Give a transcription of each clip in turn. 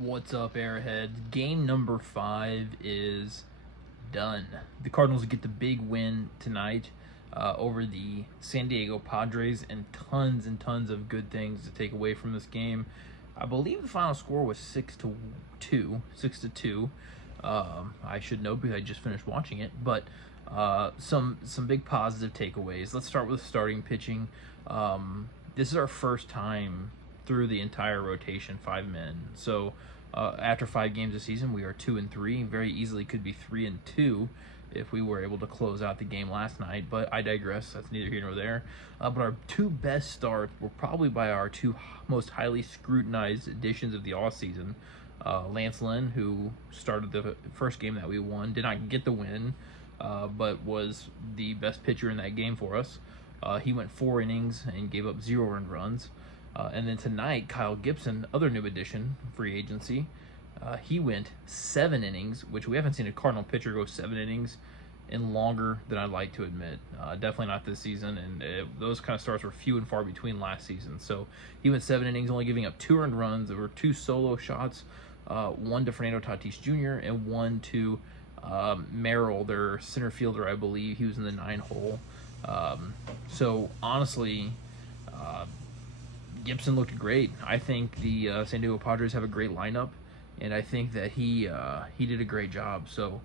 What's up, Airheads? Game number 5 is done. The Cardinals get the big win tonight over the San Diego Padres, and tons of good things to take away from this game. I believe the final score was 6-2. 6-2. I should know because I just finished watching it, but some big positive takeaways. Let's start with starting pitching. This is our first time through the entire rotation, 5 men. So after 5 games this season, we are 2-3. Very easily could be 3-2 if we were able to close out the game last night. But I digress. That's neither here nor there. But our 2 best starts were probably by our 2 most highly scrutinized additions of the offseason. Lance Lynn, who started the first game that we won, did not get the win, but was the best pitcher in that game for us. He went 4 innings and gave up 0 earned runs. And then tonight, Kyle Gibson, other new addition, free agency, he went 7 innings, which we haven't seen a Cardinal pitcher go 7 innings in longer than I'd like to admit. Definitely not this season, and those kind of starts were few and far between last season. So he went 7 innings, only giving up 2 earned runs. There were 2 solo shots, one to Fernando Tatis Jr. and one to Merrill, their center fielder, I believe. He was in the 9 hole. So honestly, Gibson looked great. I think the San Diego Padres have a great lineup, and I think that he did a great job. So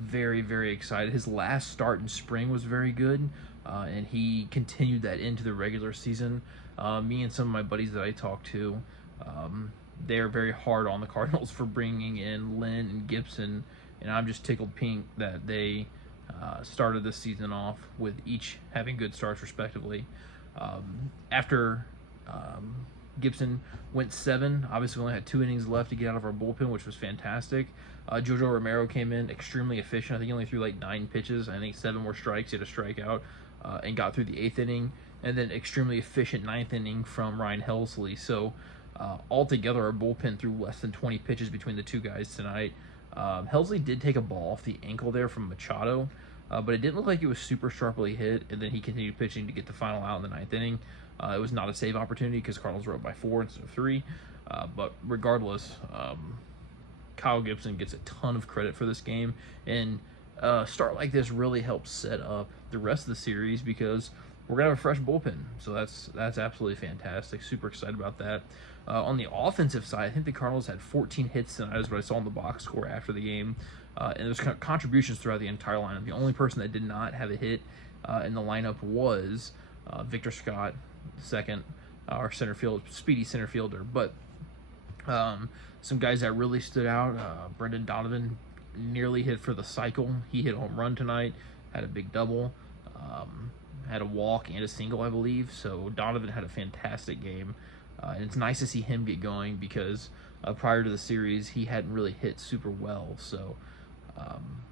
very excited. His last start in spring was very good, and he continued that into the regular season. Me and some of my buddies that I talked to, they're very hard on the Cardinals for bringing in Lynn and Gibson, and I'm just tickled pink that they started this season off with each having good starts respectively. After Gibson went 7. Obviously, we only had 2 innings left to get out of our bullpen, which was fantastic. Jojo Romero came in extremely efficient. I think he only threw like 9 pitches. I think 7 were strikes. He had a strikeout and got through the 8th inning. And then extremely efficient 9th inning from Ryan Helsley. So altogether, our bullpen threw less than 20 pitches between the 2 guys tonight. Helsley did take a ball off the ankle there from Machado, but it didn't look like it was super sharply hit, and then he continued pitching to get the final out in the 9th inning. It was not a save opportunity because Cardinals were up by 4 instead of 3. But regardless, Kyle Gibson gets a ton of credit for this game. And a start like this really helps set up the rest of the series because we're going to have a fresh bullpen. So that's absolutely fantastic. Super excited about that. On the offensive side, I think the Cardinals had 14 hits tonight is what I saw in the box score after the game. And there's contributions throughout the entire lineup. The only person that did not have a hit in the lineup was Victor Scott, second, our speedy center fielder. But some guys that really stood out, Brendan Donovan nearly hit for the cycle. He hit a home run tonight, had a big double, had a walk and a single, I believe. So Donovan had a fantastic game. And it's nice to see him get going because prior to the series, he hadn't really hit super well. So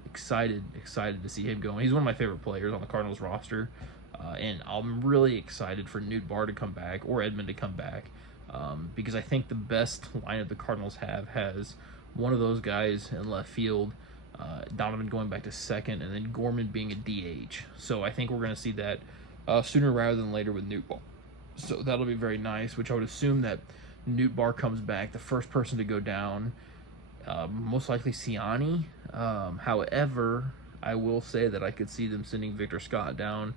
excited to see him going. He's one of my favorite players on the Cardinals roster. And I'm really excited for Nootbaar to come back or Edman to come back because I think the best lineup the Cardinals have has one of those guys in left field, Donovan going back to second, and then Gorman being a DH. So I think we're going to see that sooner rather than later with Nootbaar. So that'll be very nice, which I would assume that Nootbaar comes back. The first person to go down, most likely Siani. However, I will say that I could see them sending Victor Scott down.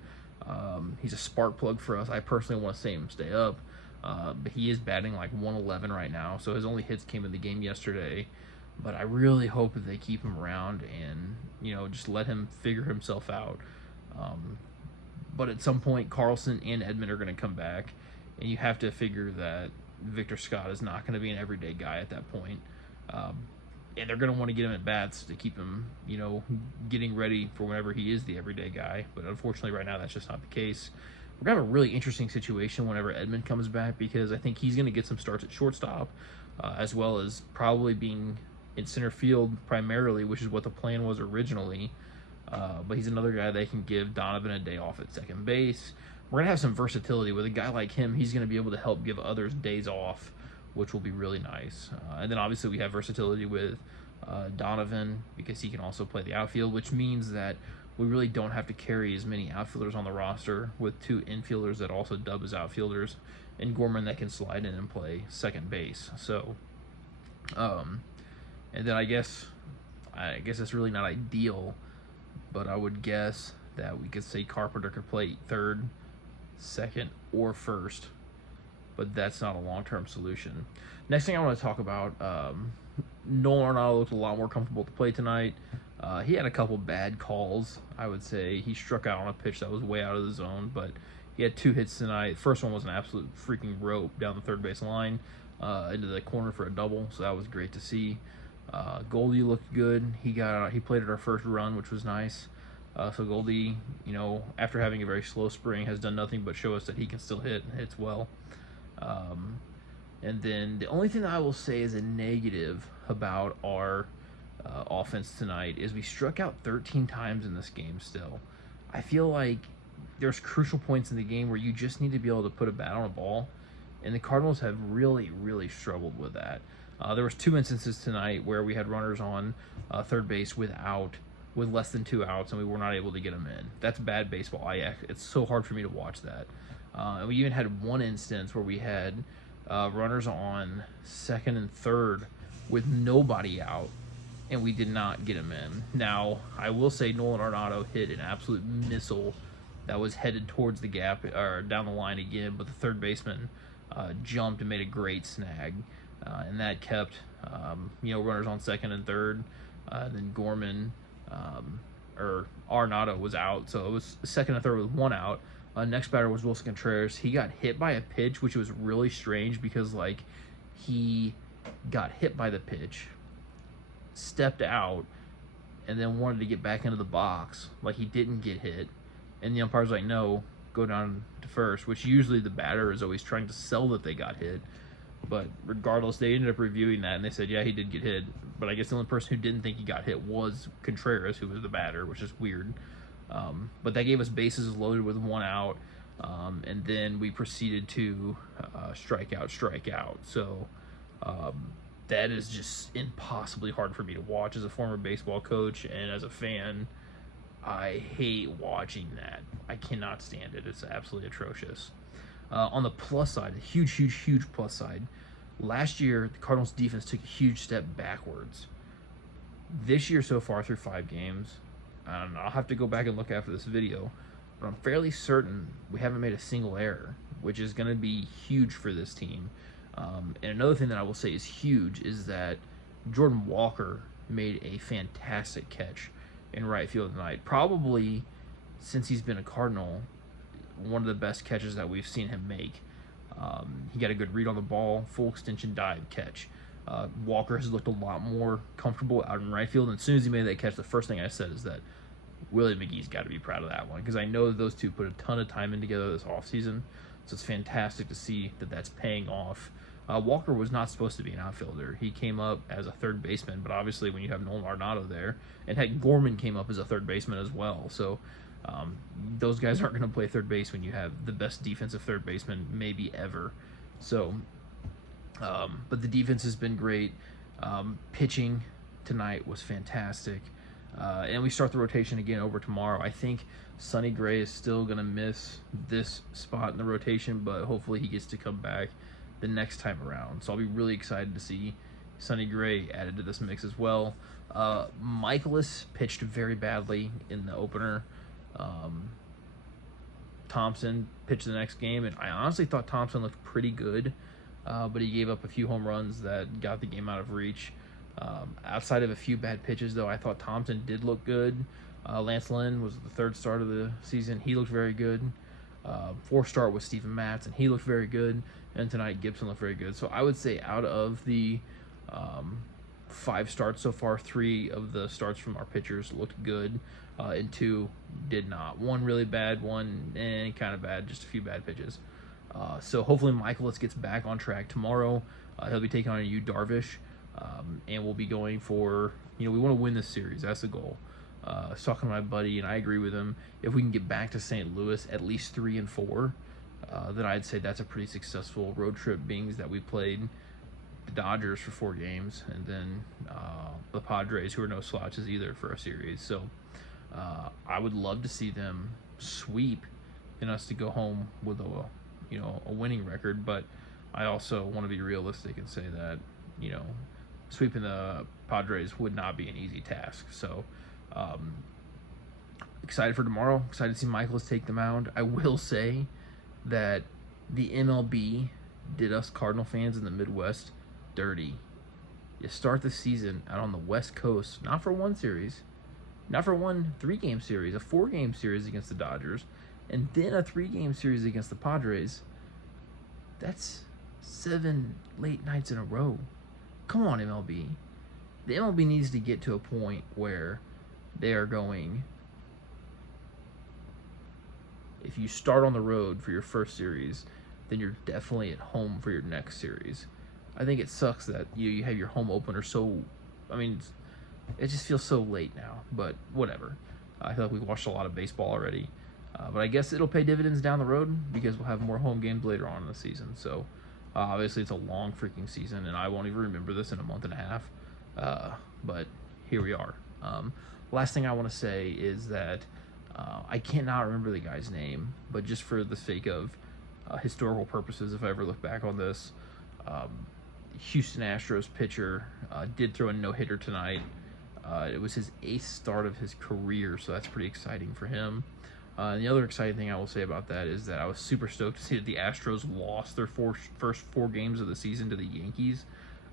He's a spark plug for us. I personally want to see him stay up, but he is batting like 111 right now, so his only hits came in the game yesterday. But I really hope that they keep him around and, just let him figure himself out. But at some point, Carlson and Edman are going to come back, and you have to figure that Victor Scott is not going to be an everyday guy at that point. And they're going to want to get him at bats to keep him, getting ready for whenever he is the everyday guy. But unfortunately, right now, that's just not the case. We're going to have a really interesting situation whenever Edman comes back because I think he's going to get some starts at shortstop, as well as probably being in center field primarily, which is what the plan was originally. But he's another guy that can give Donovan a day off at second base. We're going to have some versatility with a guy like him. He's going to be able to help give others days off, which will be really nice. And then obviously we have versatility with Donovan because he can also play the outfield, which means that we really don't have to carry as many outfielders on the roster with 2 infielders that also dub as outfielders and Gorman that can slide in and play second base. So Um, and then I guess it's really not ideal, but I would guess that we could say Carpenter could play third, second, or first, but that's not a long-term solution. Next thing I want to talk about, Nolan Arenado looked a lot more comfortable to play tonight. He had a couple bad calls, I would say. He struck out on a pitch that was way out of the zone, but he had 2 hits tonight. The first one was an absolute freaking rope down the third base line into the corner for a double, so that was great to see. Goldie looked good. He played at our first run, which was nice. So Goldie, after having a very slow spring, has done nothing but show us that he can still hit and hits well. And then the only thing that I will say is a negative about our offense tonight is we struck out 13 times in this game still. I feel like there's crucial points in the game where you just need to be able to put a bat on a ball, and the Cardinals have really, really struggled with that. There was 2 instances tonight where we had runners on third base with less than 2 outs, and we were not able to get them in. That's bad baseball. It's so hard for me to watch that. And we even had one instance where we had runners on second and third with nobody out, and we did not get them in. Now, I will say Nolan Arenado hit an absolute missile that was headed towards the gap or down the line again, but the third baseman jumped and made a great snag, and that kept runners on second and third. Then Gorman or Arenado was out, so it was second and third with 1 out. Next batter was Wilson Contreras. He got hit by a pitch, which was really strange because he got hit by the pitch, stepped out, and then wanted to get back into the box. He didn't get hit. And the umpire's like, no, go down to first, which usually the batter is always trying to sell that they got hit. But regardless, they ended up reviewing that, and they said, yeah, he did get hit. But I guess the only person who didn't think he got hit was Contreras, who was the batter, which is weird. But that gave us bases loaded with 1 out, and then we proceeded to strike out. So that is just impossibly hard for me to watch as a former baseball coach and as a fan. I hate watching that. I cannot stand it. It's absolutely atrocious. On the plus side, a huge plus side, last year the Cardinals defense took a huge step backwards. This year so far through 5 games, I don't know, I'll have to go back and look after this video, but I'm fairly certain we haven't made a single error, which is going to be huge for this team. And another thing that I will say is huge is that Jordan Walker made a fantastic catch in right field tonight. Probably, since he's been a Cardinal, one of the best catches that we've seen him make. He got a good read on the ball, full extension dive catch. Walker has looked a lot more comfortable out in right field, and as soon as he made that catch, the first thing I said is that Willie McGee's got to be proud of that one, because I know that those two put a ton of time in together this offseason, so it's fantastic to see that that's paying off. Walker was not supposed to be an outfielder. He came up as a third baseman, but obviously when you have Nolan Arenado there, and heck, Gorman came up as a third baseman as well, so those guys aren't going to play third base when you have the best defensive third baseman maybe ever. So, but the defense has been great. Pitching tonight was fantastic. And we start the rotation again over tomorrow. I think Sonny Gray is still going to miss this spot in the rotation, but hopefully he gets to come back the next time around. So I'll be really excited to see Sonny Gray added to this mix as well. Michaelis pitched very badly in the opener. Thompson pitched the next game, and I honestly thought Thompson looked pretty good, but he gave up a few home runs that got the game out of reach. Outside of a few bad pitches, though, I thought Thompson did look good. Lance Lynn was the third start of the season. He looked very good. Fourth start was Steven Matz, and he looked very good. And tonight, Gibson looked very good. So I would say out of the 5 starts so far, 3 of the starts from our pitchers looked good, and 2 did not. 1 really bad, 1 kind of bad, just a few bad pitches. So hopefully Michaelis gets back on track tomorrow. He'll be taking on Yu Darvish, and we'll be going for, we want to win this series. That's the goal. I was talking to my buddy, and I agree with him. If we can get back to St. Louis at least 3-4, then I'd say that's a pretty successful road trip, being that we played the Dodgers for 4 games, and then the Padres, who are no slouches either, for a series. So I would love to see them sweep and us to go home with a winning record, but I also want to be realistic and say that sweeping the Padres would not be an easy task. So, excited for tomorrow. Excited to see Michaelis take the mound. I will say that the MLB did us Cardinal fans in the Midwest dirty. You start the season out on the West Coast, not for one series, not for one 3-game series, a 4-game series against the Dodgers, and then a 3-game series against the Padres. That's 7 late nights in a row. Come on, MLB. The MLB needs to get to a point where they are going, if you start on the road for your first series, then you're definitely at home for your next series. I think it sucks that you have your home opener so, it just feels so late now, but whatever. I feel like we've watched a lot of baseball already. But I guess it'll pay dividends down the road because we'll have more home games later on in the season. So obviously it's a long freaking season, and I won't even remember this in a month and a half. But here we are. Last thing I want to say is that I cannot remember the guy's name, but just for the sake of historical purposes, if I ever look back on this, Houston Astros pitcher did throw a no-hitter tonight. It was his 8th start of his career, so that's pretty exciting for him. And the other exciting thing I will say about that is that I was super stoked to see that the Astros lost their first 4 games of the season to the Yankees,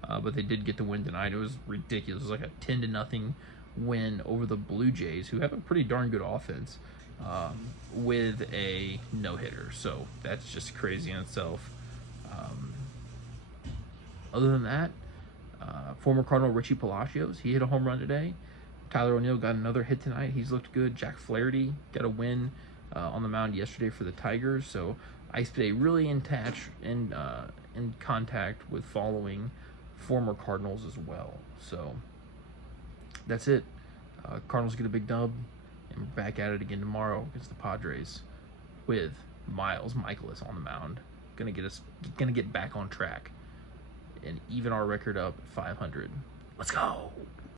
but they did get the win tonight. It was ridiculous. It was like a 10-0 win over the Blue Jays, who have a pretty darn good offense, with a no-hitter. So that's just crazy in itself. Other than that, former Cardinal Richie Palacios, he hit a home run today. Tyler O'Neill got another hit tonight. He's looked good. Jack Flaherty got a win on the mound yesterday for the Tigers. So I stay really in contact with following former Cardinals as well. So that's it. Cardinals get a big dub, and we're back at it again tomorrow against the Padres with Miles Michaelis on the mound. Gonna get back on track and even our record up at 500. Let's go.